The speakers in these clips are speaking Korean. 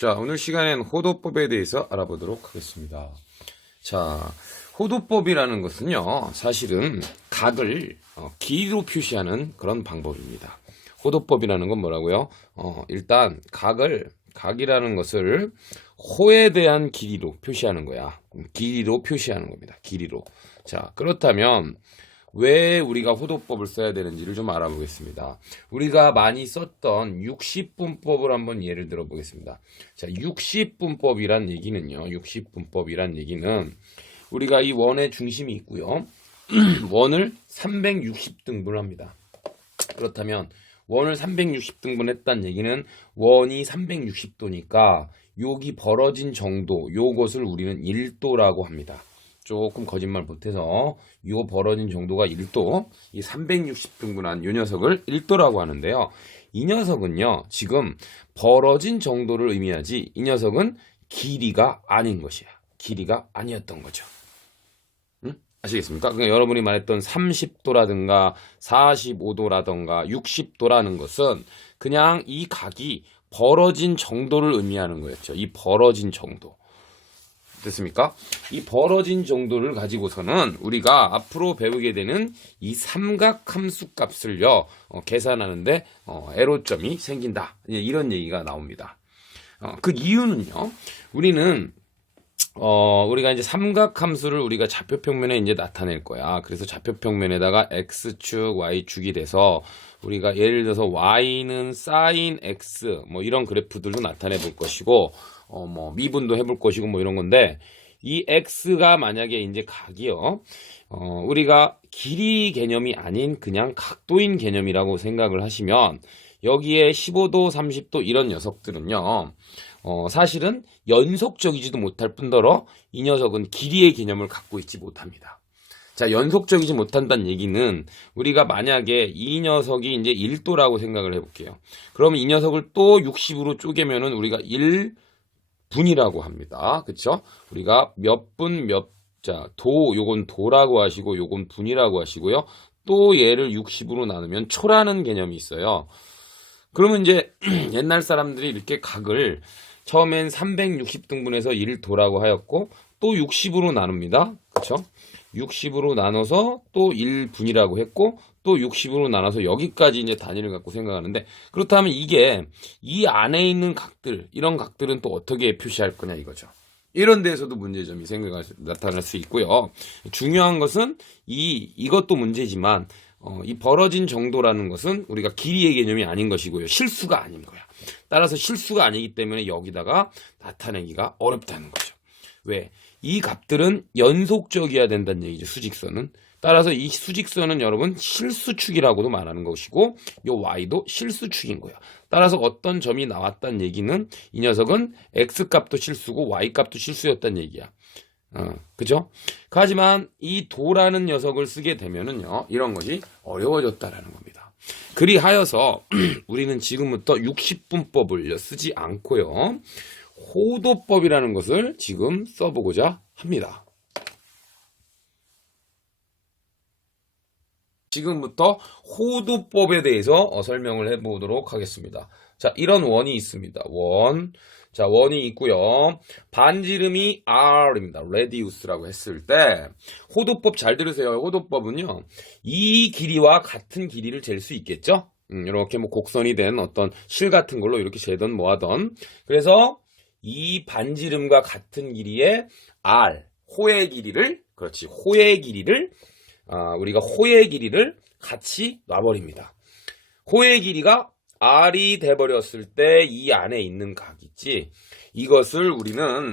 자, 오늘 시간엔 호도법에 대해서 알아보도록 하겠습니다. 자, 호도법이라는 것은요, 사실은 각을 길이로 표시하는 그런 방법입니다. 호도법이라는 건 뭐라고요? 일단 각이라는 것을 호에 대한 길이로 표시하는 거야. 길이로 표시하는 겁니다. 길이로. 자, 그렇다면 왜 우리가 호도법을 써야 되는지를 좀 알아보겠습니다. 우리가 많이 썼던 60분법을 한번 예를 들어 보겠습니다. 자, 60분법이란 얘기는요. 60분법이란 얘기는 우리가 이 원의 중심이 있고요. 원을 360등분을 합니다. 그렇다면 원을 360등분 했다는 얘기는 원이 360도니까 여기 벌어진 정도, 요것을 우리는 1도라고 합니다. 조금 거짓말 못해서 요 벌어진 정도가 1도, 이 360등분한 요 녀석을 1도라고 하는데요. 이 녀석은요, 지금 벌어진 정도를 의미하지 이 녀석은 길이가 아닌 것이야. 길이가 아니었던 거죠. 아시겠습니까? 그러니까 여러분이 말했던 30도라든가 45도라든가 60도라는 것은 그냥 이 각이 벌어진 정도를 의미하는 거였죠. 이 벌어진 정도. 됐습니까? 이 벌어진 정도를 가지고서는 우리가 앞으로 배우게 되는 이 삼각함수 값을요, 계산하는데 에로점이 생긴다. 이런 얘기가 나옵니다. 그 이유는요, 우리가 이제 삼각함수를 우리가 좌표평면에 이제 나타낼 거야. 그래서 좌표평면에다가 x축, y축이 돼서 우리가 예를 들어서 y는 sin x 뭐 이런 그래프들도 나타내 볼 것이고, 뭐 미분도 해볼 것이고 뭐 이런 건데, 이 x가 만약에 이제 각이요, 우리가 길이 개념이 아닌 그냥 각도인 개념이라고 생각을 하시면 여기에 15도, 30도 이런 녀석들은요, 사실은 연속적이지도 못할 뿐더러 이 녀석은 길이의 개념을 갖고 있지 못합니다. 자, 연속적이지 못한다는 얘기는 우리가 만약에 이 녀석이 이제 1도라고 생각을 해볼게요. 그러면 이 녀석을 또 60으로 쪼개면은 우리가 1분이라고 합니다. 그쵸? 우리가 몇 분, 요건 도라고 하시고 요건 분이라고 하시고요. 또 얘를 60으로 나누면 초라는 개념이 있어요. 그러면 이제 옛날 사람들이 이렇게 각을 처음엔 360등분해서 1도라고 하였고 또 60으로 나눕니다. 그쵸? 60으로 나눠서 또 1분이라고 했고 또 60으로 나눠서 여기까지 이제 단위를 갖고 생각하는데, 그렇다면 이게 이 안에 있는 각들, 이런 각들은 또 어떻게 표시할 거냐 이거죠. 이런 데에서도 문제점이 나타날 수 있고요. 중요한 것은 이것도 문제지만 이 벌어진 정도라는 것은 우리가 길이의 개념이 아닌 것이고요. 실수가 아닌 거야. 따라서 실수가 아니기 때문에 여기다가 나타내기가 어렵다는 거죠. 왜? 이 값들은 연속적이어야 된다는 얘기죠. 수직선은. 따라서 이 수직선은 여러분 실수축이라고도 말하는 것이고 요 y도 실수축인 거야. 따라서 어떤 점이 나왔다는 얘기는 이 녀석은 x값도 실수고 y값도 실수였다는 얘기야. 그죠? 하지만 이 도라는 녀석을 쓰게 되면은요, 이런 것이 어려워졌다라는 겁니다. 그리하여서 우리는 지금부터 60분법을 쓰지 않고요, 호도법이라는 것을 지금 써보고자 합니다. 지금부터 호도법에 대해서 설명을 해보도록 하겠습니다. 자, 이런 원이 있습니다. 자, 원이 있고요. 반지름이 r입니다. radius라고 했을 때 호도법 잘 들으세요. 호도법은요, 이 길이와 같은 길이를 잴 수 있겠죠? 이렇게 뭐 곡선이 된 어떤 실 같은 걸로 이렇게 재든 뭐 하던, 그래서 이 반지름과 같은 길이의 r, 호의 길이를, 그렇지, 우리가 호의 길이를 같이 놔버립니다. 호의 길이가 r이 돼버렸을 때 이 안에 있는 각 있지, 이것을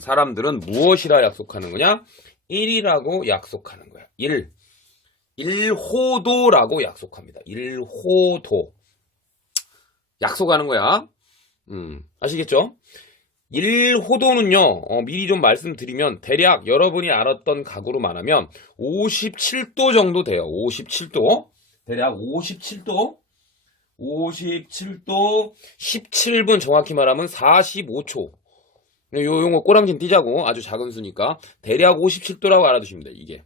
사람들은 무엇이라 약속하는 거냐? 1이라고 약속하는 거야. 1호도라고 약속합니다. 1호도. 약속하는 거야. 아시겠죠? 1호도는요, 미리 좀 말씀드리면 대략 여러분이 알았던 각으로 말하면 57도 정도 돼요. 57도. 대략 57도. 17분 정확히 말하면 45초. 요거 꼬랑진 띄자고, 아주 작은 수니까 대략 57도라고 알아두시면 돼요. 이게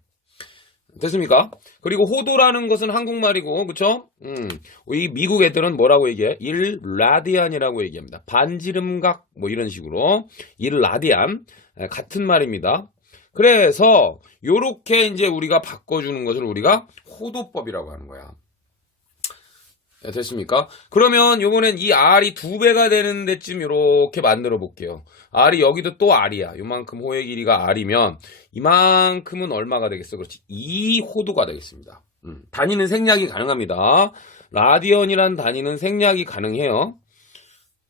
됐습니까? 그리고 호도라는 것은 한국말이고, 그쵸? 이 미국 애들은 뭐라고 얘기해? 1라디안이라고 얘기합니다. 반지름각, 뭐 이런 식으로. 1라디안. 같은 말입니다. 그래서, 요렇게 이제 우리가 바꿔주는 것을 우리가 호도법이라고 하는 거야. 됐습니까? 그러면 요번엔 이 R이 2배가 되는 데쯤 요렇게 만들어 볼게요. R이 여기도 또 R이야. 요만큼 호의 길이가 R이면 이만큼은 얼마가 되겠어? 그렇지. 2호도가 되겠습니다. 단위는 생략이 가능합니다. 라디언이란 단위는 생략이 가능해요.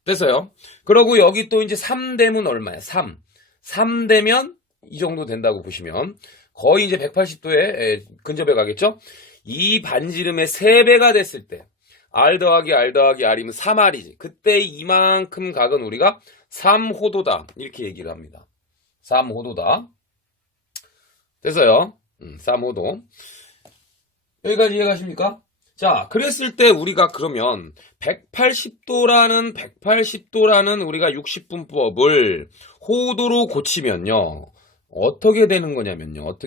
됐어요. 그러고 여기 또 이제 3되면 얼마야? 3. 3되면 이 정도 된다고 보시면 거의 이제 180도에 근접해 가겠죠? 이 반지름의 3배가 됐을 때 R 더하기 R 더하기 R이면 3R이지. 그때 이만큼 각은 우리가 3호도다. 이렇게 얘기를 합니다. 3호도다. 됐어요. 3호도. 여기까지 이해가십니까? 자, 그랬을 때 우리가 그러면 180도라는 우리가 60분법을 호도로 고치면요. 어떻게 되는 거냐면요.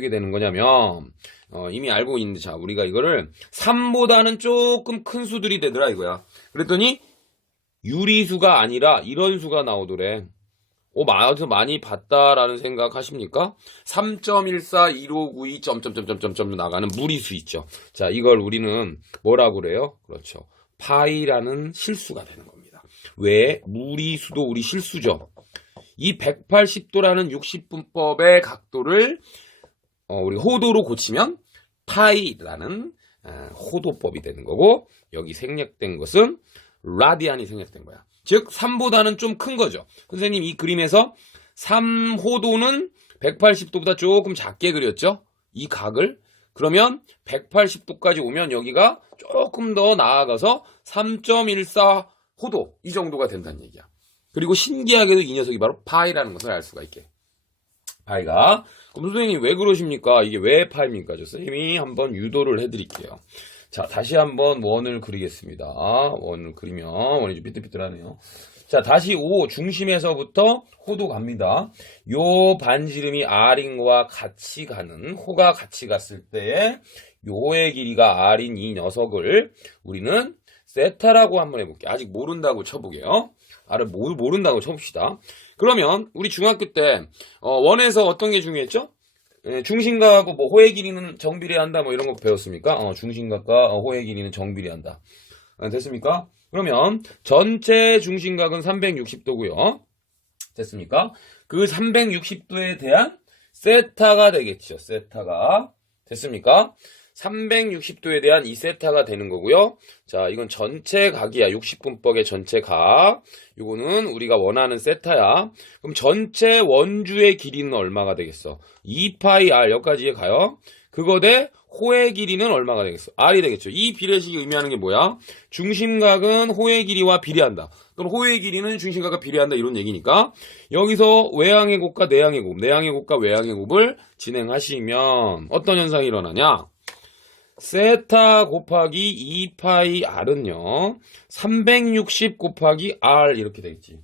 이미 알고 있는데, 자, 우리가 이거를 3보다는 조금 큰 수들이 되더라, 이거야. 그랬더니, 유리수가 아니라 이런 수가 나오더래. 맞아, 많이 봤다라는 생각 하십니까? 3.141592 점점점점점 나가는 무리수 있죠. 자, 이걸 우리는 뭐라고 그래요? 그렇죠. 파이라는 실수가 되는 겁니다. 왜? 무리수도 우리 실수죠. 이 180도라는 60분법의 각도를 우리 호도로 고치면 파이라는 호도법이 되는 거고, 여기 생략된 것은 라디안이 생략된 거야. 즉 3보다는 좀 큰 거죠. 선생님 이 그림에서 3호도는 180도보다 조금 작게 그렸죠. 이 각을. 그러면 180도까지 오면 여기가 조금 더 나아가서 3.14호도 이 정도가 된다는 얘기야. 그리고 신기하게도 이 녀석이 바로 파이라는 것을 알 수가 있게. 파이가. 그럼 선생님 왜 그러십니까? 이게 왜 파이입니까? 선생님이 한번 유도를 해드릴게요. 자, 다시 한번 원을 그리겠습니다. 원을 그리면 원이 좀 삐뚤삐뚤하네요. 자, 다시 O 중심에서부터 호도 갑니다. 요 반지름이 R인 거와 같이 가는, 호가 같이 갔을 때 요의 길이가 R인 이 녀석을 우리는 세타라고 한번 해볼게요. 아직 모른다고 쳐보게요. R을 모른다고 쳐봅시다. 그러면 우리 중학교 때 원에서 어떤 게 중요했죠? 중심각하고 뭐 호의 길이는 정비례한다 뭐 이런 거 배웠습니까? 중심각과 호의 길이는 정비례한다. 됐습니까? 그러면 전체 중심각은 360도고요. 됐습니까? 그 360도에 대한 세타가 되겠죠. 세타가. 됐습니까? 360도에 대한 이 세타가 되는 거고요. 자, 이건 전체 각이야. 60분법의 전체 각. 이거는 우리가 원하는 세타야. 그럼 전체 원주의 길이는 얼마가 되겠어? 2파이 R 여기까지 이해 가요? 그거 대 호의 길이는 얼마가 되겠어? R이 되겠죠. 이 비례식이 의미하는 게 뭐야? 중심각은 호의 길이와 비례한다. 그럼 호의 길이는 중심각과 비례한다 이런 얘기니까 여기서 외항의 곱과 내항의 곱, 내항의 곱과 외항의 곱을 진행하시면 어떤 현상이 일어나냐? 세타 곱하기 2파이 R은요 360 곱하기 R 이렇게 되겠지.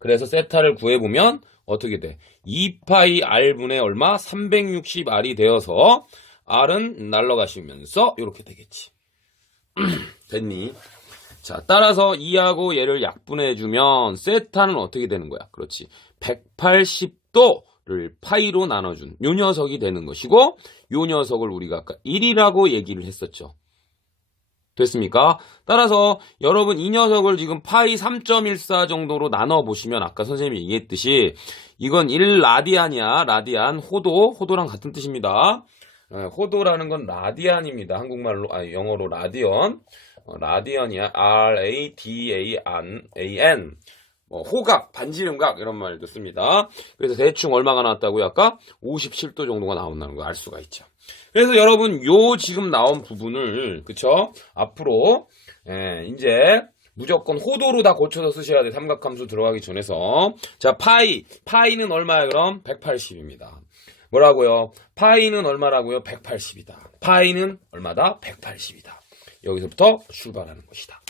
그래서 세타를 구해보면 어떻게 돼? 2파이 R분의 얼마? 360R이 되어서 R은 날라가시면서 이렇게 되겠지. 됐니? 자, 따라서 2하고 얘를 약분해주면 세타는 어떻게 되는 거야? 그렇지. 180도를 파이로 나눠준 요 녀석이 되는 것이고 요 녀석을 우리가 아까 1이라고 얘기를 했었죠. 됐습니까? 따라서 여러분 이 녀석을 지금 파이 3.14 정도로 나눠보시면 아까 선생님이 얘기했듯이 이건 1라디안이야. 라디안. 호도랑 같은 뜻입니다. 호도라는 건 라디안입니다. 한국말로, 영어로 라디언. 라디언이야. R-A-D-A-N. 호각, 반지름각 이런 말도 씁니다. 그래서 대충 얼마가 나왔다고요? 아까 57도 정도가 나온다는 걸 알 수가 있죠. 그래서 여러분 요 지금 나온 부분을 그쵸? 앞으로 이제 무조건 호도로 다 고쳐서 쓰셔야 돼. 삼각함수 들어가기 전에서. 자, 파이는 얼마야 그럼? 180입니다. 뭐라고요? 파이는 얼마라고요? 180이다. 파이는 얼마다? 180이다. 여기서부터 출발하는 것이다.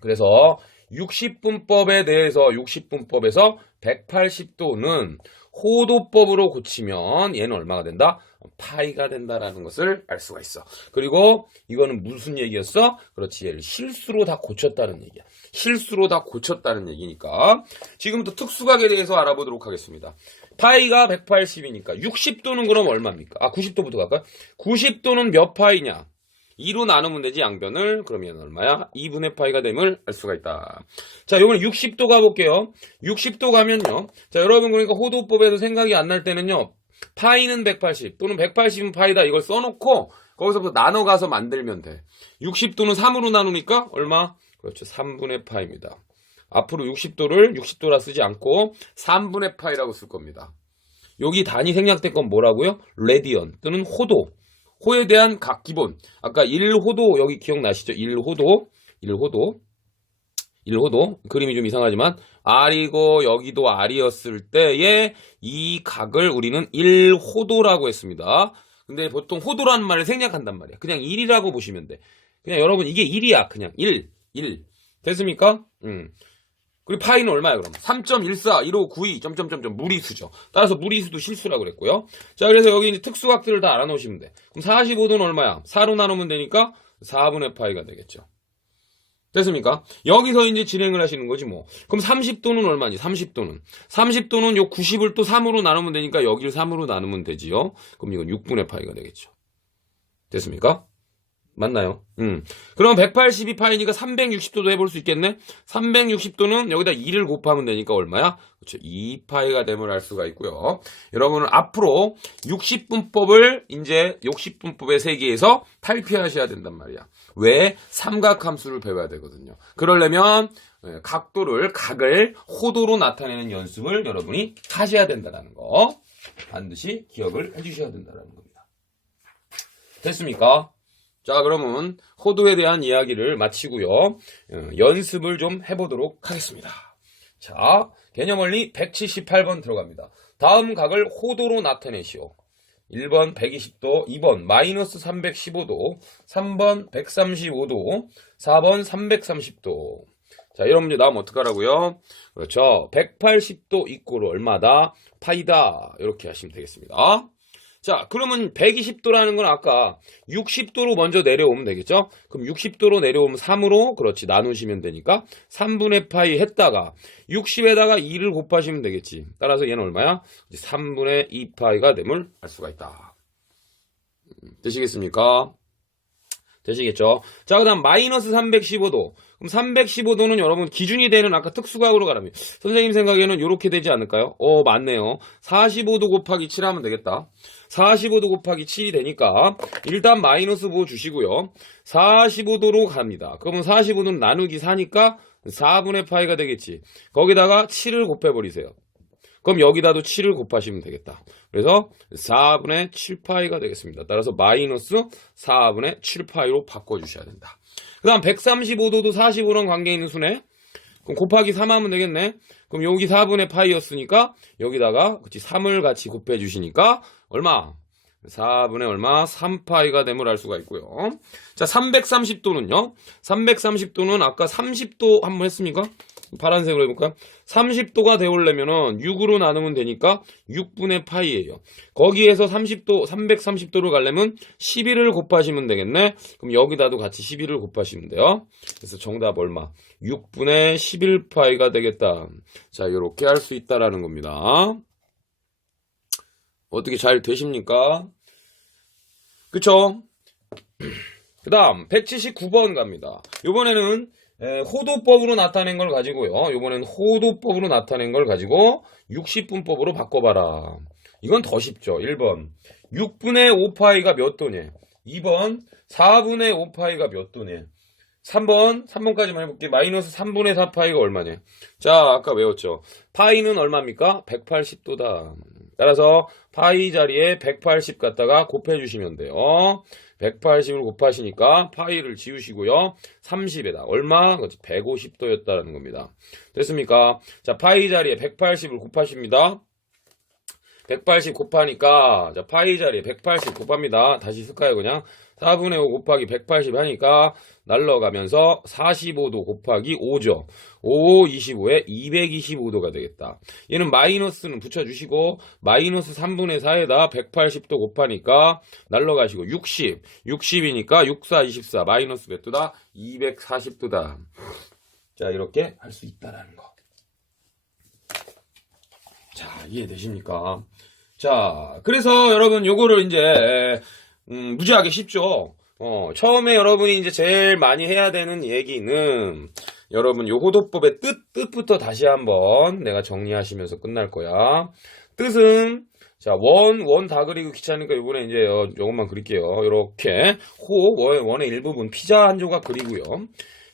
그래서 60분법에 대해서 60분법에서 180도는 호도법으로 고치면 얘는 얼마가 된다? 파이가 된다라는 것을 알 수가 있어. 그리고 이거는 무슨 얘기였어? 그렇지, 얘를 실수로 다 고쳤다는 얘기야. 실수로 다 고쳤다는 얘기니까 지금부터 특수각에 대해서 알아보도록 하겠습니다. 파이가 180이니까 60도는 그럼 얼마입니까? 90도부터 갈까요? 90도는 몇 파이냐? 2로 나누면 되지, 양변을. 그러면 얼마야? 2분의 파이가 됨을 알 수가 있다. 자, 요번에 60도 가볼게요. 60도 가면요. 자, 여러분, 그러니까 호도법에서 생각이 안 날 때는요. 파이는 180 또는 180은 파이다. 이걸 써놓고 거기서부터 나눠가서 만들면 돼. 60도는 3으로 나누니까 얼마? 그렇죠. 3분의 파이입니다. 앞으로 60도라 쓰지 않고 3분의 파이라고 쓸 겁니다. 여기 단위 생략된 건 뭐라고요? 레디언 또는 호도. 호에 대한 각 기본. 아까 1호도 여기 기억나시죠? 1호도. 그림이 좀 이상하지만 R이고 여기도 R이었을 때의 이 각을 우리는 1호도라고 했습니다. 근데 보통 호도라는 말을 생략한단 말이야. 그냥 1이라고 보시면 돼. 그냥 여러분 이게 1이야. 그냥 1. 됐습니까? 그리고 파이는 얼마야 그럼? 3.14, 1592, 점점점점 무리수죠. 따라서 무리수도 실수라고 그랬고요. 자, 그래서 여기 이제 특수각들을 다 알아놓으시면 돼. 그럼 45도는 얼마야? 4로 나누면 되니까 4분의 파이가 되겠죠. 됐습니까? 여기서 이제 진행을 하시는 거지 뭐. 그럼 30도는 얼마니? 30도는 요 90을 또 3으로 나누면 되니까 여기를 3으로 나누면 되지요. 그럼 이건 6분의 파이가 되겠죠. 됐습니까? 맞나요? 그럼 182 파이니까 360도도 해볼 수 있겠네? 360도는 여기다 2를 곱하면 되니까 얼마야? 그렇죠. 2파이가 됨을 알 수가 있고요. 여러분은 앞으로 60분법을 이제 60분법의 세계에서 탈피하셔야 된단 말이야. 왜? 삼각함수를 배워야 되거든요. 그러려면 각을 호도로 나타내는 연습을 여러분이 하셔야 된다는 거 반드시 기억을 해주셔야 된다는 겁니다. 됐습니까? 자, 그러면 호도에 대한 이야기를 마치고요. 연습을 좀 해보도록 하겠습니다. 자, 개념원리 178번 들어갑니다. 다음 각을 호도로 나타내시오. 1번 120도, 2번 마이너스 315도, 3번 135도, 4번 330도. 자, 이런 문제 나오면 어떡하라고요? 그렇죠. 180도 이꼬르 얼마다? 파이다. 이렇게 하시면 되겠습니다. 자, 그러면 120도라는 건 아까 60도로 먼저 내려오면 되겠죠? 그럼 60도로 내려오면 3으로 그렇지 나누시면 되니까 3분의 파이 했다가 60에다가 2를 곱하시면 되겠지. 따라서 얘는 얼마야? 3분의 2파이가 됨을 알 수가 있다. 되시겠습니까? 되시겠죠? 자, 그 다음 마이너스 315도. 그럼 315도는 여러분 기준이 되는 아까 특수각으로 가라면 선생님 생각에는 이렇게 되지 않을까요? 맞네요. 45도 곱하기 7 하면 되겠다. 45도 곱하기 7이 되니까 일단 마이너스 보 주시고요. 45도로 갑니다. 그러면 45도는 나누기 4니까 4분의 파이가 되겠지. 거기다가 7을 곱해버리세요. 그럼 여기다도 7을 곱하시면 되겠다. 그래서 4분의 7파이가 되겠습니다. 따라서 마이너스 4분의 7파이로 바꿔주셔야 된다. 그 다음 135도도 45랑 관계 있는 수네. 그럼 곱하기 3 하면 되겠네. 그럼 여기 4분의 파이였으니까 여기다가 그치 3을 같이 곱해 주시니까 얼마? 4분의 얼마? 3파이가 됨을 알 수가 있고요. 자, 330도는요. 330도는 아까 30도 한번 했습니까? 파란색으로 해볼까요? 30도가 되오려면은 6으로 나누면 되니까 6분의 파이예요. 거기에서 30도, 330도를 가려면 11을 곱하시면 되겠네. 그럼 여기다도 같이 11을 곱하시면 돼요. 그래서 정답 얼마? 6분의 11파이가 되겠다. 자, 이렇게 할 수 있다라는 겁니다. 어떻게 잘 되십니까? 그쵸? 그 다음 179번 갑니다. 이번에는 호도법으로 나타낸 걸 가지고요. 이번에는 호도법으로 나타낸 걸 가지고 60분법으로 바꿔봐라. 이건 더 쉽죠. 1번 6분의 5파이가 몇 도냐? 2번 4분의 5파이가 몇 도냐? 3번까지만 해볼게. 마이너스 3분의 4파이가 얼마냐? 자, 아까 외웠죠. 파이는 얼마입니까? 180도다. 따라서 파이 자리에 180 갖다가 곱해주시면 돼요. 180을 곱하시니까 파이를 지우시고요. 30에다 얼마? 150도였다는 겁니다. 됐습니까? 자, 파이 자리에 180을 곱하십니다. 180 곱하니까 자, 파이 자리에 180 곱합니다. 다시 쓸까요? 그냥 4분의 5 곱하기 180 하니까 날라가면서 45도 곱하기 5죠. 5, 25에 225도가 되겠다. 얘는 마이너스는 붙여주시고 마이너스 3분의 4에다 180도 곱하니까 날라가시고 60. 60이니까 6, 4, 24 마이너스 몇 도다? 240도다. 자, 이렇게 할 수 있다라는 거. 자, 이해되십니까? 자, 그래서 여러분 요거를 이제 무지하게 쉽죠. 처음에 여러분이 이제 제일 많이 해야 되는 얘기는 여러분 요 호도법의 뜻부터 다시 한번 내가 정리하시면서 끝날 거야. 뜻은 자, 원 다 그리고 귀찮으니까 이번에 이제 요것만 그릴게요. 요렇게 원의 일부분 피자 한 조각 그리고요.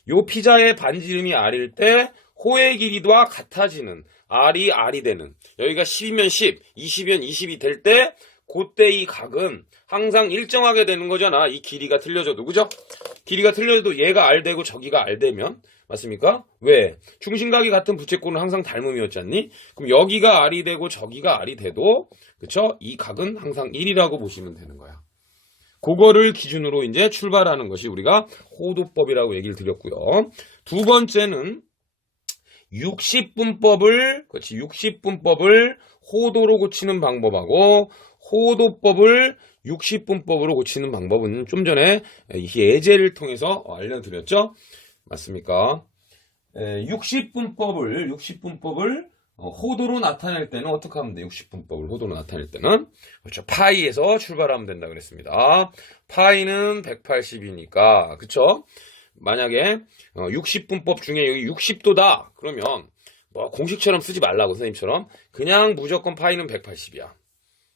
요 피자의 반지름이 R일 때 호의 길이와 같아지는 R이 되는 여기가 10이면 10, 20이면 20이 될 때 그때 이 각은 항상 일정하게 되는 거잖아. 이 길이가 틀려져도 그죠? 길이가 틀려져도 얘가 R 되고 저기가 R 되면 맞습니까? 왜? 중심각이 같은 부채꼴은 항상 닮음이었지 않니? 그럼 여기가 R이 되고 저기가 R이 돼도 그쵸? 이 각은 항상 1이라고 보시면 되는 거야. 그거를 기준으로 이제 출발하는 것이 우리가 호도법이라고 얘기를 드렸고요. 두 번째는 60분법을 호도로 고치는 방법하고 호도법을 60분법으로 고치는 방법은 좀 전에 예제를 통해서 알려드렸죠? 맞습니까? 60분법을 호도로 나타낼 때는 어떻게 하면 돼? 60분법을 호도로 나타낼 때는 그렇죠. 파이에서 출발하면 된다 그랬습니다. 파이는 180이니까 그쵸? 만약에 60분법 중에 여기 60도다 그러면 뭐 공식처럼 쓰지 말라고 선생님처럼 그냥 무조건 파이는 180이야.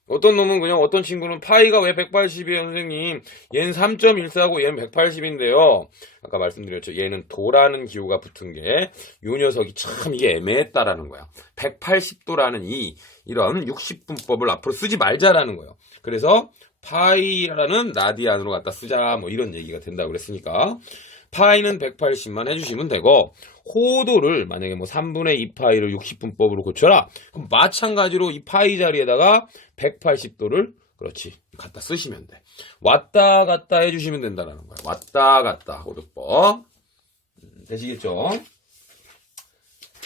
어떤 놈은 그냥 어떤 친구는 파이가 왜 180이에요 선생님? 얘는 3.14고 얘는 180인데요. 아까 말씀드렸죠. 얘는 도라는 기호가 붙은 게 요 녀석이 참 이게 애매했다라는 거야. 180도라는 이런 60분법을 앞으로 쓰지 말자라는 거예요. 그래서 파이라는 라디안으로 갖다 쓰자 뭐 이런 얘기가 된다고 그랬으니까 파이는 180만 해주시면 되고 호도를 만약에 뭐 3분의 2파이를 60분법으로 고쳐라. 그럼 마찬가지로 이 파이 자리에다가 180도를 그렇지 갖다 쓰시면 돼. 왔다 갔다 해주시면 된다는 거야. 왔다 갔다 호도법 되시겠죠?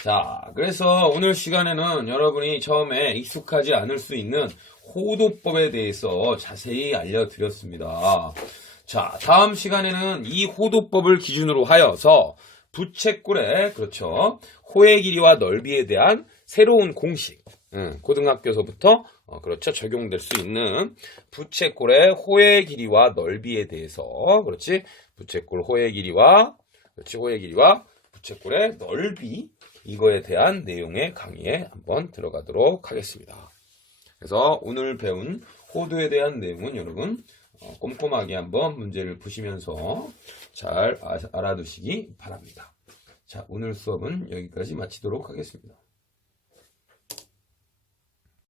자, 그래서 오늘 시간에는 여러분이 처음에 익숙하지 않을 수 있는 호도법에 대해서 자세히 알려드렸습니다. 자, 다음 시간에는 이 호도법을 기준으로 하여서 부채꼴의 그렇죠 호의 길이와 넓이에 대한 새로운 공식 고등학교서부터 그렇죠 적용될 수 있는 부채꼴의 호의 길이와 넓이에 대해서 그렇지 부채꼴 호의 길이와 그렇지 호의 길이와 부채꼴의 넓이 이거에 대한 내용의 강의에 한번 들어가도록 하겠습니다. 그래서 오늘 배운 호도에 대한 내용은 여러분 꼼꼼하게 한번 문제를 푸시면서 잘 알아두시기 바랍니다. 자, 오늘 수업은 여기까지 마치도록 하겠습니다.